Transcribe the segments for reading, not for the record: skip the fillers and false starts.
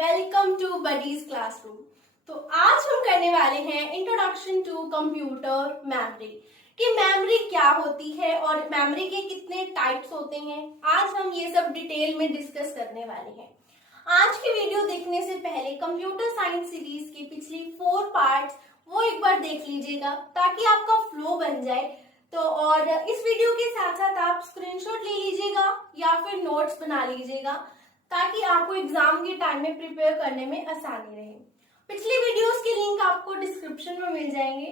Welcome to buddies classroom. तो आज हम करने वाले हैं इंट्रोडक्शन टू कंप्यूटर मेमोरी कि मेमोरी क्या होती है और मेमोरी के कितने टाइप्स होते हैं। आज हम ये सब डिटेल में डिस्कस करने वाले हैं। आज की वीडियो देखने से पहले कंप्यूटर साइंस सीरीज की पिछली 4 पार्ट्स वो एक बार देख लीजिएगा ताकि आपका फ्लो बन जाए। तो और इस वीडियो के साथ साथ आप स्क्रीनशॉट ले लीजिएगा या फिर नोट्स बना लीजिएगा ताकि आपको एग्जाम के टाइम में प्रिपेयर करने में आसानी रहे। पिछली वीडियोस के लिंक आपको डिस्क्रिप्शन में मिल जाएंगे।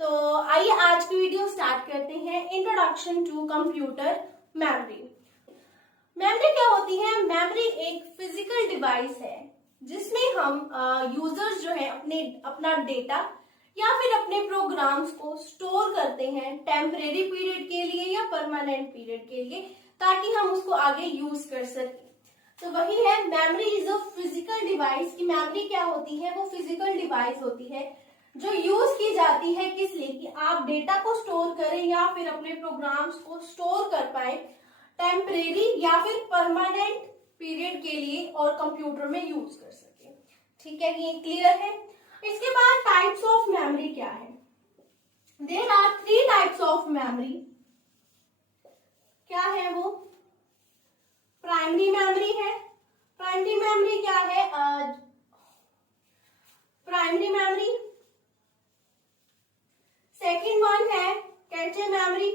तो आइए आज की वीडियो स्टार्ट करते हैं। Introduction to computer memory. Memory क्या होती है? मेमोरी एक फिजिकल डिवाइस है जिसमें हम यूजर्स जो है अपना डेटा या फिर अपने प्रोग्राम्स को स्टोर करते हैं टेम्परेरी पीरियड के लिए या परमानेंट पीरियड के लिए ताकि हम उसको आगे यूज कर सकें। तो वही है, memory is a physical device. की मेमोरी क्या होती है? वो फिजिकल डिवाइस होती है जो यूज की जाती है किस लिए? कि आप डेटा को स्टोर करें या फिर अपने प्रोग्राम्स को स्टोर कर पाए टेम्परेरी या फिर परमानेंट पीरियड के लिए और कंप्यूटर में यूज कर सके। ठीक है, ये क्लियर है। इसके बाद टाइप्स ऑफ मेमोरी क्या है? There are 3 types of memory. क्या है वो? प्राइमरी मेमोरी है। प्राइमरी मेमोरी क्या है? Primary memory. सेकंड वन है कैचे मेमोरी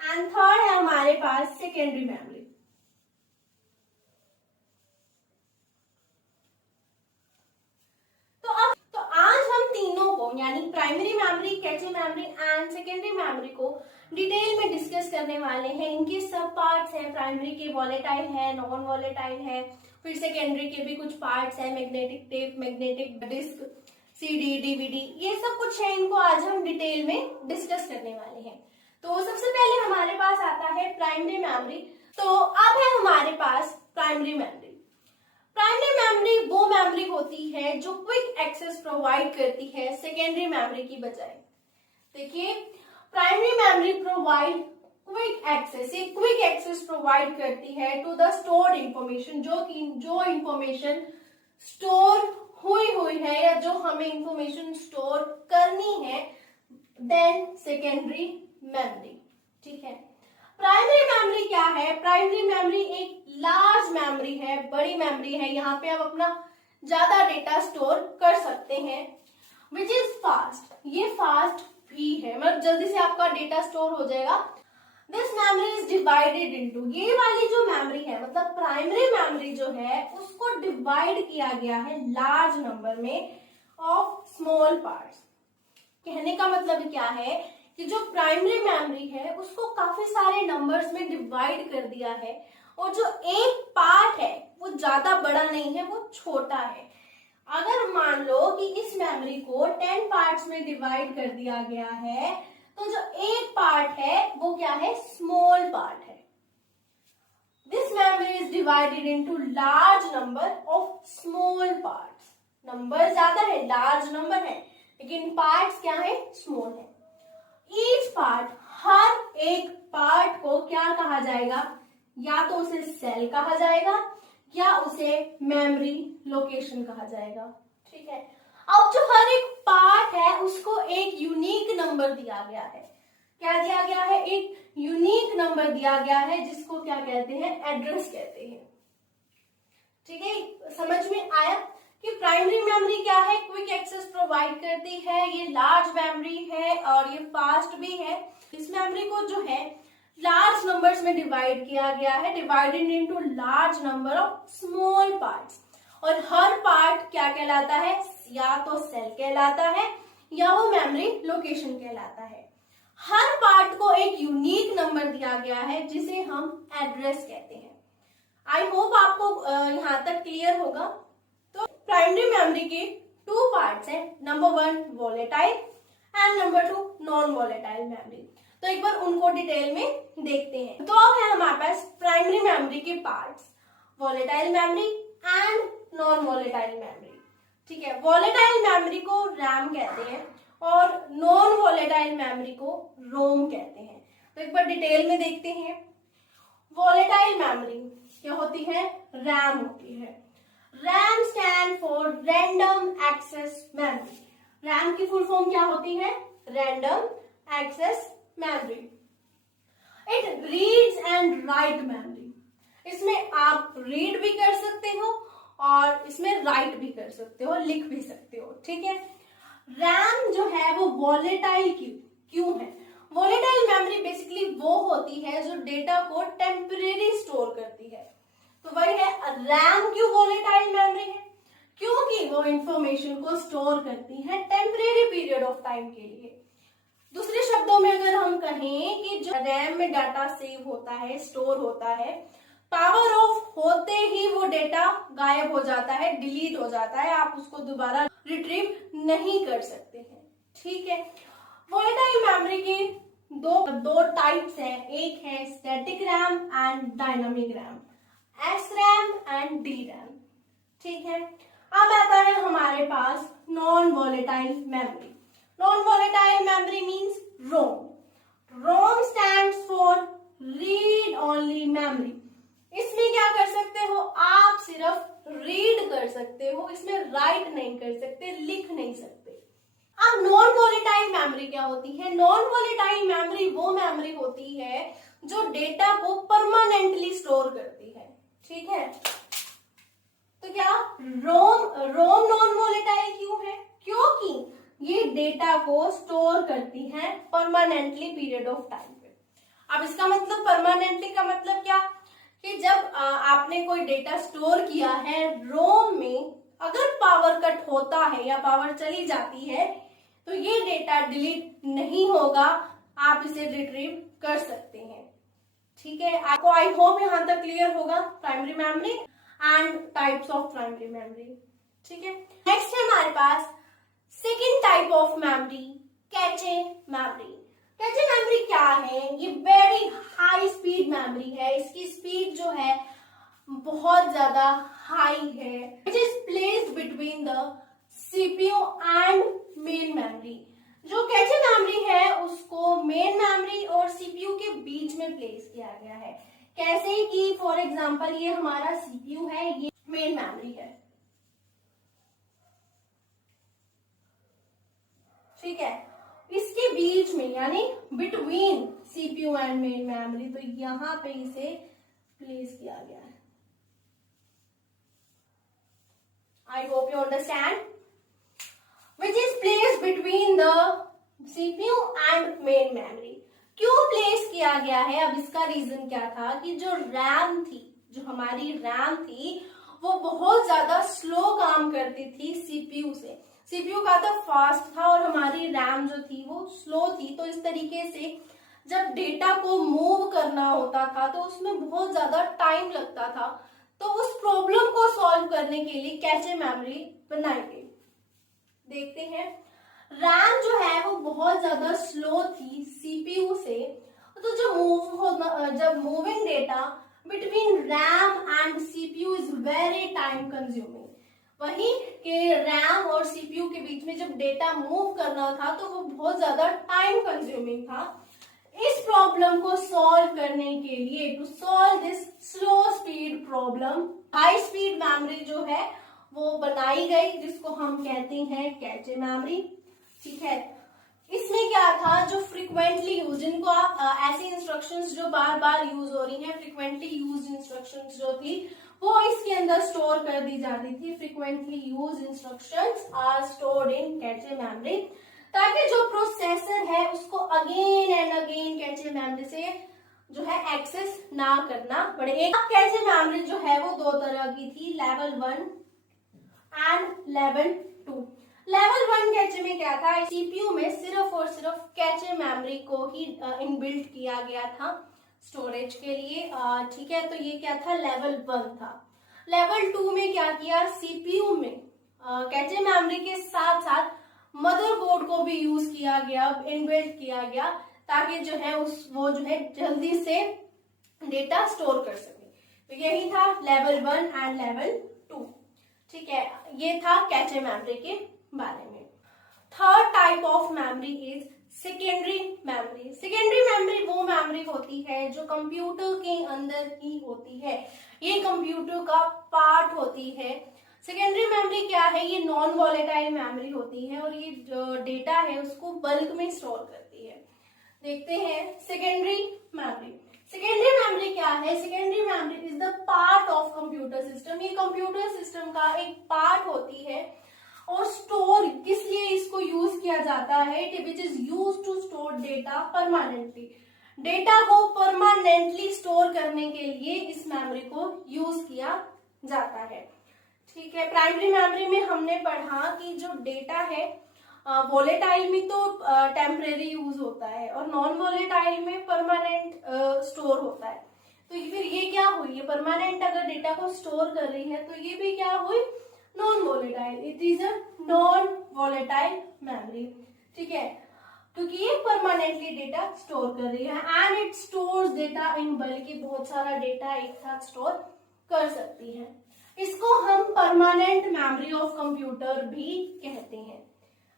एंड थर्ड है हमारे पास सेकेंडरी मेमोरी। तो आज हम तीनों को यानी primary memory, cache memory and secondary memory को डिटेल में डिस्कस करने वाले हैं। इनके सब पार्ट्स हैं। प्राइमरी के वॉलेटाइल है, नॉन वॉलेटाइल है, फिर सेकेंडरी के भी कुछ पार्ट्स हैं, magnetic tape, magnetic disk, CD, DVD, ये सब कुछ है। इनको आज हम डिटेल में डिस्कस करने वाले हैं। तो सबसे पहले हमारे पास आता है प्राइमरी मेमोरी। तो अब है हमारे पास प्राइमरी मेमोरी। प्राइमरी मेमोरी वो मेमोरी होती है जो क्विक एक्सेस प्रोवाइड करती है सेकेंडरी मेमोरी की बजाय। देखिए, primary memory provide quick access, ये क्विक एक्सेस प्रोवाइड करती है टू द स्टोर्ड इंफॉर्मेशन, जो इंफॉर्मेशन स्टोर हुई है या जो हमें इंफॉर्मेशन स्टोर करनी है, देन सेकेंडरी मेमोरी। ठीक है। प्राइमरी मेमोरी क्या है? प्राइमरी मेमोरी एक लार्ज मेमोरी है, बड़ी मेमोरी है। यहाँ पे आप अपना ज्यादा डेटा स्टोर कर सकते हैं। विच इज फास्ट, ये फास्ट भी है, मतलब जल्दी से आपका डेटा स्टोर हो जाएगा। This memory is divided into, ये वाली जो मेमोरी है मतलब प्राइमरी मेमोरी जो है उसको डिवाइड किया गया है लार्ज नंबर में ऑफ स्मॉल पार्ट्स। कहने का मतलब क्या है कि जो प्राइमरी मेमोरी है उसको काफी सारे नंबर्स में डिवाइड कर दिया है और जो एक पार्ट है वो ज्यादा बड़ा नहीं है, वो छोटा है। अगर मान लो कि इस मेमोरी को 10 पार्ट्स में डिवाइड कर दिया गया है तो जो एक पार्ट है वो क्या है? स्मॉल पार्ट है। This memory is divided into large number of small parts. Number ज्यादा है, लार्ज नंबर है, लेकिन पार्ट्स क्या है? स्मॉल है। ईच पार्ट, हर एक पार्ट को क्या कहा जाएगा? या तो उसे सेल कहा जाएगा या उसे मेमोरी लोकेशन कहा जाएगा। ठीक है। अब जो हर एक पार्ट है उसको एक यूनिक नंबर दिया गया है। क्या दिया गया है? एक यूनिक नंबर दिया गया है जिसको क्या कहते हैं? एड्रेस कहते हैं। ठीक है, समझ में आया कि प्राइमरी मेमोरी क्या है? क्विक एक्सेस प्रोवाइड करती है, ये लार्ज मेमोरी है और ये फास्ट भी है। इस मेमोरी को जो है लार्ज नंबर्स में डिवाइड किया गया है, divided into large number of small parts. और हर पार्ट क्या कहलाता है? या तो सेल कहलाता है या वो मेमोरी लोकेशन कहलाता है। हर पार्ट को एक यूनिक नंबर दिया गया है जिसे हम एड्रेस कहते हैं। आई होप आपको यहाँ तक क्लियर होगा। तो प्राइमरी मेमोरी के 2 पार्ट्स हैं, number 1 volatile and number 2 non volatile memory. तो एक बार उनको डिटेल में देखते हैं। तो अब है हमारे पास प्राइमरी मेमोरी के parts, volatile memory and non volatile memory. ठीक है, वॉलेटाइल मेमोरी को रैम कहते हैं और नॉन वॉलेटाइल मेमोरी को रोम कहते हैं। तो एक बार डिटेल में देखते हैं। वॉलेटाइल मेमोरी क्या होती होती है? रैम होती है। RAM stand for random access memory. RAM की फुल फॉर्म क्या होती है? Random access memory. It reads and write memory. इसमें आप रीड भी कर सकते हो और इसमें राइट भी कर सकते हो, लिख भी सकते हो, ठीक है। रैम जो है वो वॉलेटाइल क्यों है? वॉलेटाइल मेमोरी बेसिकली वो होती है जो डेटा को टेम्परेरी स्टोर करती है। तो वही है, रैम क्यों वॉलेटाइल मेमोरी है? क्योंकि वो इंफॉर्मेशन को स्टोर करती है टेम्परेरी पीरियड ऑफ टाइम के लिए। दूसरे शब्दों में अगर हम कहें कि जो रैम में डाटा सेव होता है, स्टोर होता है, पावर ऑफ होते ही वो डेटा गायब हो जाता है, डिलीट हो जाता है, आप उसको दोबारा रिट्रीव नहीं कर सकते हैं, ठीक है। वॉलेटाइल मेमोरी की दो टाइप्स हैं, एक है static RAM and dynamic RAM, S RAM and D RAM, ठीक है। अब आता है हमारे पास non volatile memory. Non volatile memory means ROM. ROM stands for read only memory. इसमें क्या कर सकते हो? आप सिर्फ रीड कर सकते हो, इसमें राइट नहीं कर सकते, लिख नहीं सकते। अब नॉन वॉलेटाइल मेमोरी क्या होती है? नॉन वॉलेटाइल मेमोरी वो मेमोरी होती है जो डेटा को परमानेंटली स्टोर करती है, ठीक है। तो क्या रोम नॉन वॉलेटाइल क्यों है? क्योंकि ये डेटा को स्टोर करती है परमानेंटली पीरियड ऑफ टाइम पे। अब इसका मतलब परमानेंटली का मतलब क्या? कि जब आपने कोई डेटा स्टोर किया है रोम में, अगर पावर कट होता है या पावर चली जाती है तो ये डेटा डिलीट नहीं होगा, आप इसे रिट्रीव कर सकते हैं, ठीक है। आपको आई होप यहां तक क्लियर होगा primary memory and types of primary memory, ठीक है। नेक्स्ट है हमारे पास second type of memory, cache memory. Cache memory क्या है? ये वेरी हाई स्पीड मेमोरी है, इसकी स्पीड जो है बहुत ज्यादा हाई है। It is placed between the CPU and main memory. जो कैचे मेमोरी है उसको मेन मेमोरी और सीपीयू के बीच में प्लेस किया गया है। कैसे कि फॉर एग्जांपल ये हमारा सीपीयू है, ये मेन मेमोरी है, ठीक है। इसके बीच में यानी between CPU and main memory, तो यहां पे इसे प्लेस किया गया है। I hope you understand. Which is place between the CPU and main memory. क्यों प्लेस किया गया है? अब इसका रीजन क्या था कि जो रैम थी, जो हमारी रैम थी, वो बहुत ज्यादा स्लो काम करती थी सीपीयू से। सीपीयू का तो फास्ट था और हमारी रैम जो थी वो स्लो थी। तो इस तरीके से जब डेटा को मूव करना होता था तो उसमें बहुत ज्यादा टाइम लगता था। तो उस प्रॉब्लम को सॉल्व करने के लिए कैचे मेमोरी बनाई गई। देखते हैं, रैम जो है वो बहुत ज्यादा स्लो थी सीपीयू से, तो जब moving data between RAM and CPU is very time consuming. वही कि रैम और सीपीयू के बीच में जब डेटा मूव करना था तो वो बहुत ज्यादा टाइम कंज्यूमिंग था। इस प्रॉब्लम को सॉल्व करने के लिए, to solve this slow speed problem, high speed memory जो है वो बनाई गई, जिसको हम कहते हैं कैचे मेमोरी, ठीक है। इसमें क्या था, जो फ्रिक्वेंटली यूज, जिनको आप ऐसी इंस्ट्रक्शंस जो बार बार यूज हो रही हैं, फ्रिक्वेंटली यूज इंस्ट्रक्शंस जो थी वो इसके अंदर स्टोर कर दी जाती थी। Frequently use instructions are stored in cache memory, ताकि जो प्रोसेसर है उसको again and again cache memory से जो है एक्सेस ना करना पड़े। एक कैचे मेमोरी जो है वो दो तरह की थी, level 1 and level 2। Level 1 cache में क्या था, सीपीयू में सिर्फ और सिर्फ कैचे मेमोरी को ही इनबिल्ट किया गया था स्टोरेज के लिए, ठीक है। तो ये क्या था, लेवल 1 था। लेवल 2 में क्या किया, सीपीयू में कैचे मेमोरी के साथ साथ मदरबोर्ड को भी यूज किया गया, इनबिल्ट किया गया, ताकि जो है वो जो है जल्दी से डेटा स्टोर कर सके। तो यही था लेवल 1 एंड लेवल 2, ठीक है। ये था कैचे मेमोरी के बारे में। Third type of memory is secondary memory. Secondary memory वो मेमोरी होती है जो कंप्यूटर के अंदर ही होती है, ये कंप्यूटर का पार्ट होती है। सेकेंडरी मेमोरी क्या है, ये नॉन वॉलेटाइल मेमोरी होती है और ये जो डेटा है उसको बल्क में स्टोर करती है। देखते हैं सेकेंडरी मेमोरी। सेकेंडरी मेमोरी क्या है, secondary memory is the part of computer system, ये कंप्यूटर सिस्टम का एक पार्ट होती है और स्टोर किस लिए इसको यूज किया जाता है, which is use to store data permanently, data को परमानेंटली स्टोर करने के लिए इस मेमोरी को यूज किया जाता है। ठीक है, प्राइमरी मेमोरी में हमने पढ़ा कि जो डेटा है वॉलेटाइल में तो टेम्परेरी यूज होता है और नॉन वॉलेटाइल में परमानेंट स्टोर होता है। तो फिर ये क्या हुई, ये परमानेंट अगर डेटा को स्टोर कर रही है तो ये भी क्या हुई, non volatile, it is a non volatile memory. ठीक है, क्योंकि ये परमानेंटली डेटा स्टोर कर रही है and it stores data in bulk, बहुत सारा डेटा एक साथ स्टोर कर सकती है। इसको हम परमानेंट मेमोरी ऑफ कंप्यूटर भी कहते हैं।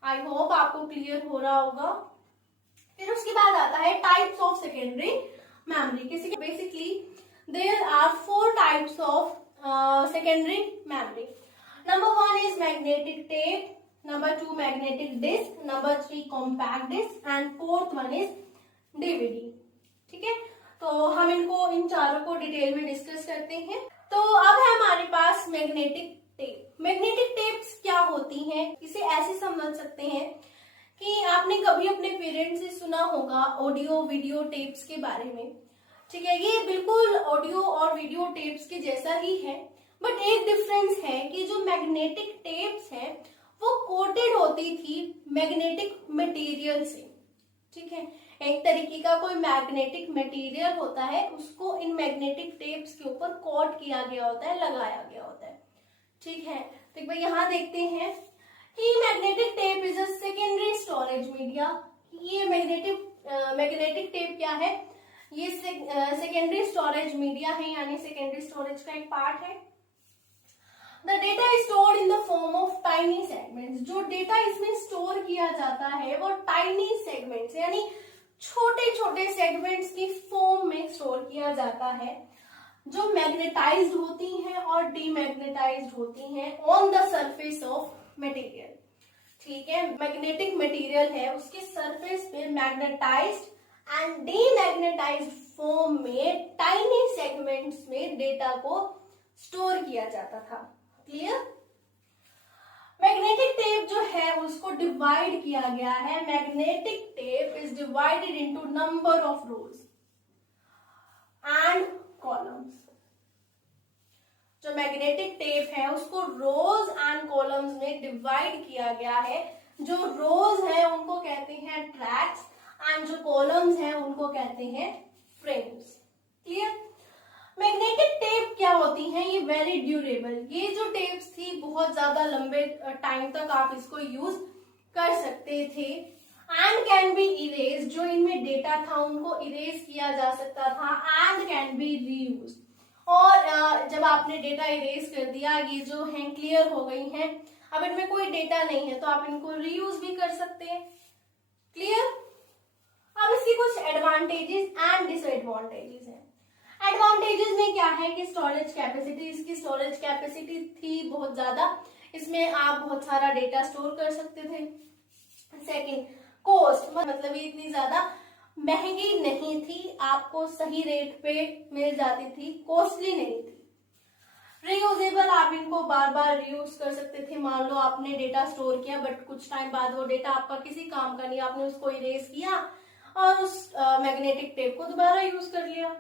आई होप आपको क्लियर हो रहा होगा। फिर उसके बाद आता है टाइप्स ऑफ सेकेंडरी मेमोरी। किसी basically there are 4 types of secondary memory. Number 1 is magnetic tape, number 2 magnetic disk, number 3 compact disk and fourth one is DVD। ठीक है, तो हम इनको इन चारों को डिटेल में डिस्कस करते हैं। तो अब है हमारे पास मैग्नेटिक टेप। मैग्नेटिक टेप्स क्या होती हैं, इसे ऐसे समझ सकते हैं कि आपने कभी अपने पेरेंट्स से सुना होगा ऑडियो वीडियो टेप्स के बारे में। ठीक है, ये बिल्कुल ऑडियो और वीडियो टेप्स के जैसा ही है, बट एक डिफरेंस है कि जो मैग्नेटिक टेप्स है वो कोटेड होती थी मैग्नेटिक मटेरियल से। ठीक है, एक तरीके का कोई मैग्नेटिक मटेरियल होता है, उसको इन मैग्नेटिक टेप्स के ऊपर कोट किया गया होता है, लगाया गया होता है। ठीक है, तो एक बार यहाँ देखते हैं कि magnetic tape is a secondary storage media. ये मैग्नेटिक टेप क्या है, ये सेकेंडरी स्टोरेज मीडिया है, यानी सेकेंडरी स्टोरेज का एक पार्ट है। The data is stored in the form of tiny segments। जो डेटा इसमें स्टोर किया जाता है वो टाइनी सेगमेंट्स यानी छोटे छोटे सेगमेंट्स की फॉर्म में स्टोर किया जाता है, जो मैग्नेटाइज्ड होती हैं और डीमैग्नेटाइज्ड होती हैं on the surface of material. ठीक है, मैग्नेटिक मटेरियल है, उसके सरफेस पे मैग्नेटाइज्ड एंड डीमैग्नेटाइज्ड फॉर्म में टाइनी सेगमेंट्स में डेटा को स्टोर किया जाता था। क्लियर? मैग्नेटिक टेप जो है उसको डिवाइड किया गया है। Magnetic tape is divided into number of rose and columns. जो मैग्नेटिक टेप है उसको रोज एंड कॉलम्स में डिवाइड किया गया है। जो रोज है उनको कहते हैं ट्रैक्स एंड जो कॉलम्स हैं उनको कहते हैं फ्रेम्स। क्लियर? मैग्नेटिक टेप क्या होती हैं, ये वेरी ड्यूरेबल, ये जो टेप्स थी बहुत ज्यादा लंबे टाइम तक आप इसको यूज कर सकते थे एंड कैन बी इरेज, जो इनमें डेटा था उनको इरेज किया जा सकता था एंड कैन बी रीयूज। और जब आपने डेटा इरेज कर दिया, ये जो है क्लियर हो गई हैं, अब इनमें कोई डेटा नहीं है तो आप इनको रीयूज भी कर सकते हैं। क्लियर? अब इसकी कुछ एडवांटेजेस एंड डिसएडवांटेजेस हैं। एडवांटेजेस में क्या है कि स्टोरेज कैपेसिटी, इसकी स्टोरेज कैपेसिटी थी बहुत ज्यादा, इसमें आप बहुत सारा डेटा स्टोर कर सकते थे। सेकंड, कॉस्ट, मतलब ये इतनी ज्यादा महंगी नहीं थी, आपको सही रेट पे मिल जाती थी, कॉस्टली नहीं थी। रीयूजेबल, आप इनको बार बार रीयूज कर सकते थे। मान लो आपने डेटा स्टोर किया बट कुछ टाइम बाद वो डेटा आपका किसी काम का नहीं, आपने उसको इरेज किया और उस मैग्नेटिक टेप को दोबारा यूज कर लिया।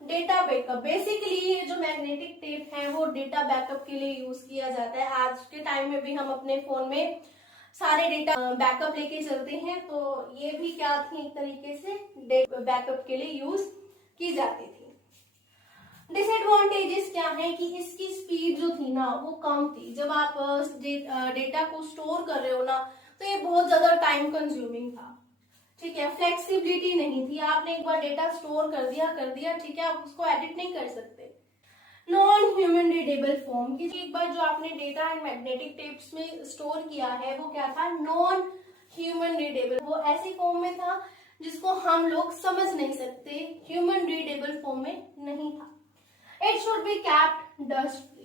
डेटा बैकअप, बेसिकली जो मैग्नेटिक टेप है वो डेटा बैकअप के लिए यूज किया जाता है। आज के टाइम में भी हम अपने फोन में सारे डेटा बैकअप लेके चलते हैं, तो ये भी क्या थी, एक तरीके से बैकअप के लिए यूज की जाती थी। डिसएडवांटेजेस क्या है कि इसकी स्पीड जो थी ना वो कम थी। जब आप डेटा को स्टोर कर रहे हो ना तो ये बहुत ज्यादा टाइम कंज्यूमिंग था। ठीक है, फ्लेक्सिबिलिटी नहीं थी, आपने एक बार डेटा स्टोर कर दिया, ठीक है, आप उसको एडिट नहीं कर सकते। नॉन ह्यूमन रीडेबल फॉर्म, कि एक बार जो आपने डेटा एंड मैग्नेटिक टेप्स में स्टोर किया है वो क्या था, नॉन ह्यूमन रीडेबल, वो ऐसी फॉर्म में था जिसको हम लोग समझ नहीं सकते, ह्यूमन रीडेबल फॉर्म में नहीं था। It should be kept dust free.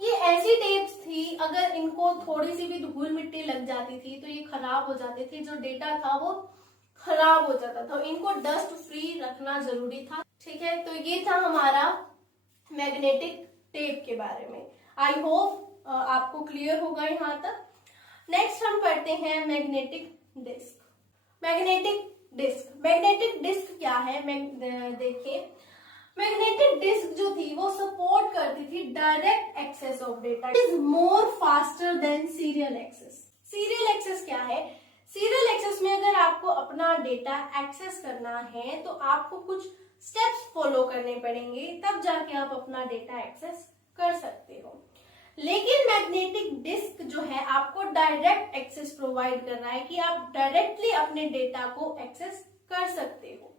ये ऐसी टेप्स थी अगर इनको थोड़ी सी भी धूल मिट्टी लग जाती थी तो ये खराब हो जाते थे, जो डेटा था वो खराब हो जाता था, इनको डस्ट फ्री रखना जरूरी था। ठीक है, तो ये था हमारा मैग्नेटिक टेप के बारे में। आई होप आपको क्लियर होगा यहाँ तक। नेक्स्ट हम पढ़ते हैं मैग्नेटिक डिस्क। मैग्नेटिक डिस्क क्या है, देखिए मैग्नेटिक डिस्क जो थी वो सपोर्ट करती थी direct access of data, is more faster than serial access. Serial access क्या है, सीरियल एक्सेस में अगर आपको अपना डेटा एक्सेस करना है तो आपको कुछ स्टेप्स फॉलो करने पड़ेंगे, तब जाके आप अपना डेटा एक्सेस कर सकते हो। लेकिन मैग्नेटिक डिस्क जो है आपको डायरेक्ट एक्सेस प्रोवाइड कर रहा है कि आप डायरेक्टली अपने डेटा को एक्सेस कर सकते हो,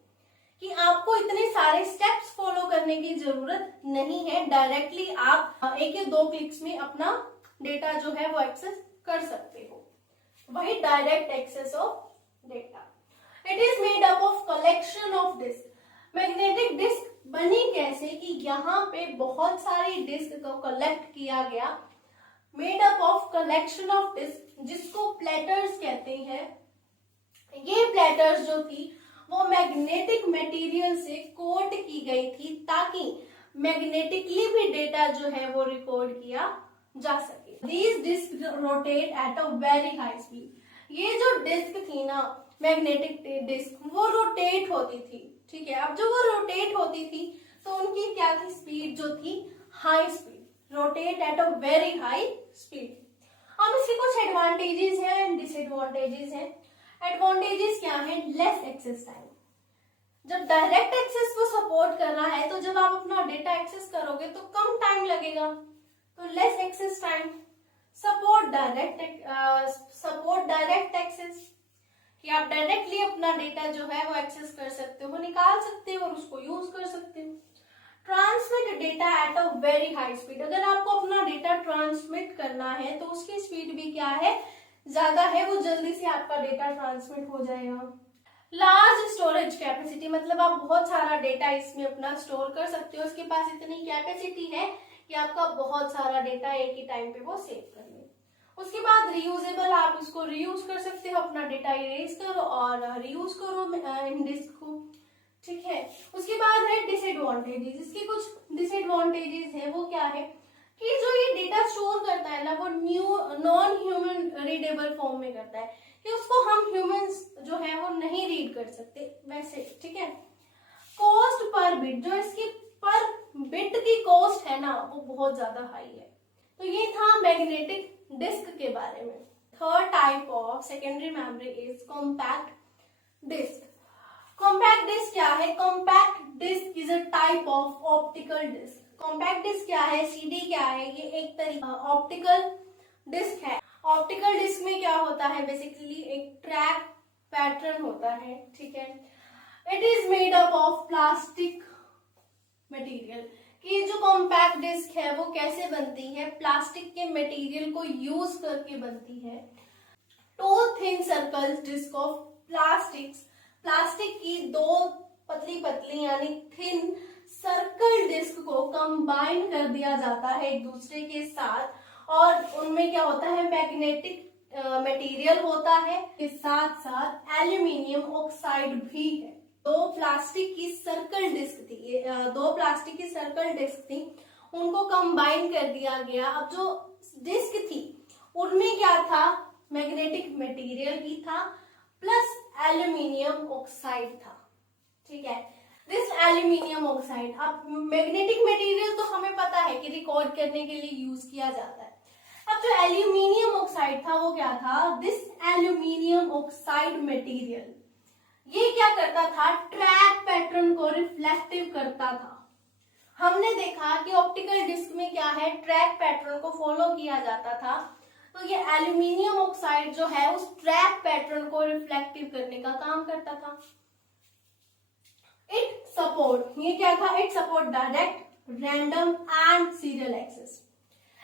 कि आपको इतने सारे स्टेप्स फॉलो करने की जरूरत नहीं है, डायरेक्टली आप एक या दो क्लिक्स में अपना डेटा जो है वो एक्सेस कर सकते हो, वही direct access of data. It is made up of collection of disk. Magnetic disk बनी कैसे कि यहाँ पे बहुत सारी डिस्क को कलेक्ट किया गया, made up of collection of disk, जिसको प्लेटर्स कहते हैं। ये प्लेटर्स जो थी वो मैग्नेटिक मटेरियल से कोट की गई थी ताकि मैग्नेटिकली भी डेटा जो है वो रिकॉर्ड किया जा सके। These discs rotate at a very high speed. ये जो डिस्क थी ना मैग्नेटिक डिस्क, वो रोटेट होती थी। ठीक है, अब जो वो रोटेट होती थी तो उनकी क्या थी, स्पीड जो थी high speed, rotate at a very high speed. अब इसके कुछ एडवांटेजेस हैं एंड डिसएडवांटेजेस हैं। एडवांटेजेस क्या है, लेस एक्सेस टाइम। जब डायरेक्ट एक्सेस को सपोर्ट कर रहा है तो जब आप अपना डेटा एक्सेस करोगे तो कम टाइम लगेगा, तो less access time. Support direct access, कि आप डायरेक्टली अपना डेटा जो है वो एक्सेस कर सकते हो, निकाल सकते हो और उसको यूज कर सकते हो। Transmit data at a very high speed. अगर आपको अपना डेटा ट्रांसमिट करना है तो उसकी स्पीड भी क्या है, ज्यादा है, वो जल्दी से आपका डेटा ट्रांसमिट हो जाएगा। लार्ज स्टोरेज कैपेसिटी, मतलब आप बहुत सारा डेटा इसमें अपना स्टोर कर सकते हो, उसके पास इतनी कैपेसिटी है कि आपका बहुत सारा डेटा एक ही टाइम पे वो सेव कर ले। उसके बाद रीयूजेबल, आप इसको रीयूज कर सकते हो, अपना डेटा इरेज करो और रीयूज करो इन डिस्क को। ठीक है, उसके बाद है डिसएडवांटेजेस। इसके कुछ डिसएडवांटेजेस है, वो क्या है कि जो ये डेटा स्टोर करता है ना वो नॉन ह्यूमन रीडेबल फॉर्म में करता है, कि उसको हम ह्यूमंस जो है वो नहीं रीड कर सकते वैसे। ठीक है, कॉस्ट पर बिट, जो इसकी पर बिट की कॉस्ट है ना वो बहुत ज्यादा हाई है। तो ये था मैग्नेटिक डिस्क के बारे में। Third type of secondary memory is compact disk. Compact disk क्या है, compact disk is a type of optical disk. Compact disk क्या है, सीडी क्या है, ये एक तरीका ऑप्टिकल डिस्क है। ऑप्टिकल डिस्क में क्या होता है, बेसिकली एक ट्रैक पैटर्न होता है। ठीक है, it is made up of plastic material, कि जो कॉम्पैक्ट डिस्क है वो कैसे बनती है, प्लास्टिक के मटेरियल को यूज करके बनती है। Two thin circle disk of plastic की दो पतली पतली यानी थिन सर्कल डिस्क को कंबाइन कर दिया जाता है एक दूसरे के साथ, और उनमें क्या होता है, मैग्नेटिक मटेरियल होता है, के साथ साथ एल्यूमिनियम ऑक्साइड भी है। दो प्लास्टिक की सर्कल डिस्क थी, उनको कंबाइन कर दिया गया। अब जो डिस्क थी उनमें क्या था, मैग्नेटिक मटेरियल भी था प्लस एल्यूमिनियम ऑक्साइड था। ठीक है, दिस एल्यूमिनियम ऑक्साइड, अब मैग्नेटिक मटेरियल तो हमें पता है कि रिकॉर्ड करने के लिए यूज किया जाता है। अब जो एल्यूमिनियम ऑक्साइड था वो क्या था, दिस एल्यूमिनियम ऑक्साइड मटेरियल ये क्या करता था, ट्रैक पैटर्न को रिफ्लेक्टिव करता था। हमने देखा कि ऑप्टिकल डिस्क में क्या है, ट्रैक पैटर्न को फॉलो किया जाता था, तो ये एल्यूमिनियम ऑक्साइड जो है उस ट्रैक पैटर्न को रिफ्लेक्टिव करने का काम करता था। It support direct, random and serial access.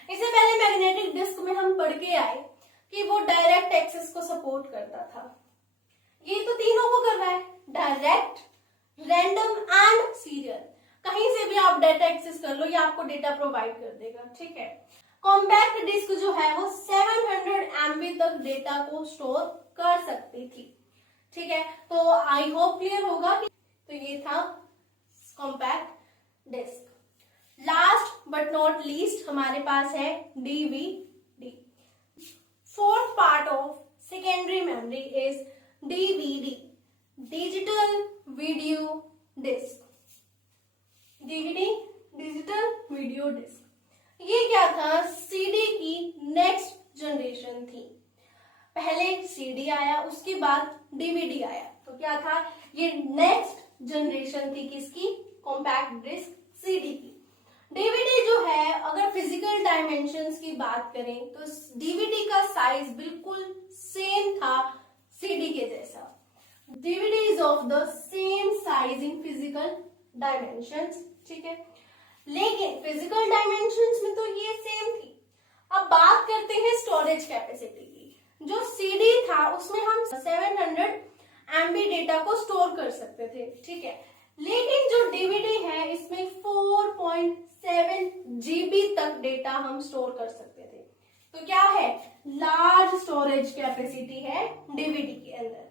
इससे पहले मैग्नेटिक डिस्क में हम पढ़ के आए कि वो डायरेक्ट एक्सेस को सपोर्ट करता था। ये तो तीनों को कर रहा है, डायरेक्ट, रैंडम एंड सीरियल। कहीं से भी आप डेटा एक्सेस कर लो, ये आपको डेटा प्रोवाइड कर देगा, ठीक है। कॉम्पैक्ट डिस्क जो है वो 700 MB तक डेटा को स्टोर कर सकती थी, ठीक है। तो आई होप क्लियर होगा कि तो ये था compact disk. Last but not least हमारे पास है DVD. Fourth part of secondary memory is DVD, digital video disk. DVD, digital video disk, ये क्या था? सीडी की नेक्स्ट जनरेशन थी। पहले सीडी आया, उसके बाद डीवीडी आया, तो क्या था? ये नेक्स्ट जनरेशन थी किसकी? कॉम्पैक्ट डिस्क, सीडी की। डीवीडी जो है, अगर फिजिकल डायमेंशंस की बात करें तो डीवीडी का साइज बिल्कुल सेम था सीडी के जैसा। DVD is of the same size in physical dimensions, ठीक है। लेकिन फिजिकल डायमेंशंस में तो ये सेम थी। अब बात करते हैं स्टोरेज कैपेसिटी की। जो सीडी था उसमें हम 700 MB डेटा को स्टोर कर सकते थे, ठीक है। लेकिन जो डीवीडी है इसमें 4.7 GB तक डेटा हम स्टोर कर सकते थे। तो क्या है? लार्ज स्टोरेज कैपेसिटी है डीवीडी के अंदर।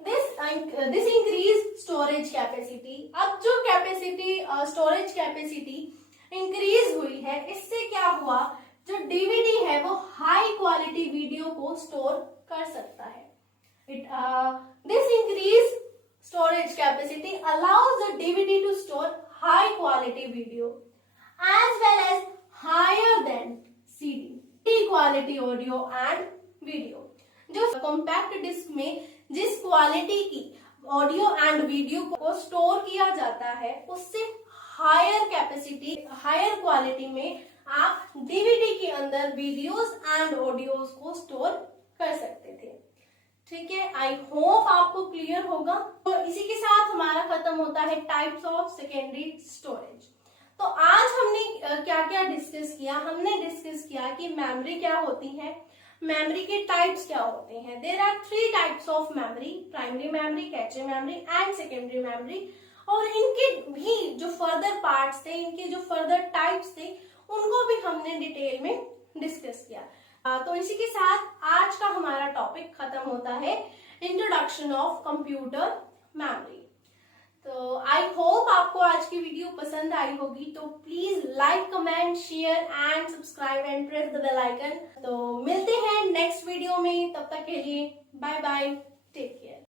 This increase storage capacity. अब जो कैपेसिटी स्टोरेज कैपेसिटी इंक्रीज हुई है, इससे क्या हुआ? जो डीवीडी है वो हाई क्वालिटी वीडियो को स्टोर कर सकता है। This increased storage capacity allows the DVD to store high quality video as well as higher than CD quality audio and video। जो कॉम्पैक्ट डिस्क में जिस क्वालिटी की ऑडियो एंड वीडियो को store किया जाता है, उससे हायर कैपेसिटी, हायर क्वालिटी में आप डीवीडी के अंदर वीडियोस एंड ऑडियोज को स्टोर कर सकते थे, ठीक है। आई होप आपको क्लियर होगा। तो इसी के साथ हमारा खत्म होता है टाइप्स ऑफ सेकेंडरी स्टोरेज। तो आज हमने क्या क्या डिस्कस किया? हमने डिस्कस किया कि मेमोरी क्या होती है, मेमोरी के टाइप्स क्या होते हैं। There are 3 types of memory, primary memory, cache memory and secondary memory. और इनके भी जो फर्दर पार्ट्स थे, इनके जो फर्दर टाइप्स थे, उनको भी हमने डिटेल में डिस्कस किया। तो इसी के साथ आज का हमारा टॉपिक खत्म होता है, इंट्रोडक्शन ऑफ कंप्यूटर मेमोरी। तो आई होप आपको आज की वीडियो पसंद आई होगी। तो please like, comment, share and subscribe and press the bell icon. तो मिलते हैं नेक्स्ट वीडियो में, तब तक के लिए बाय बाय, टेक केयर।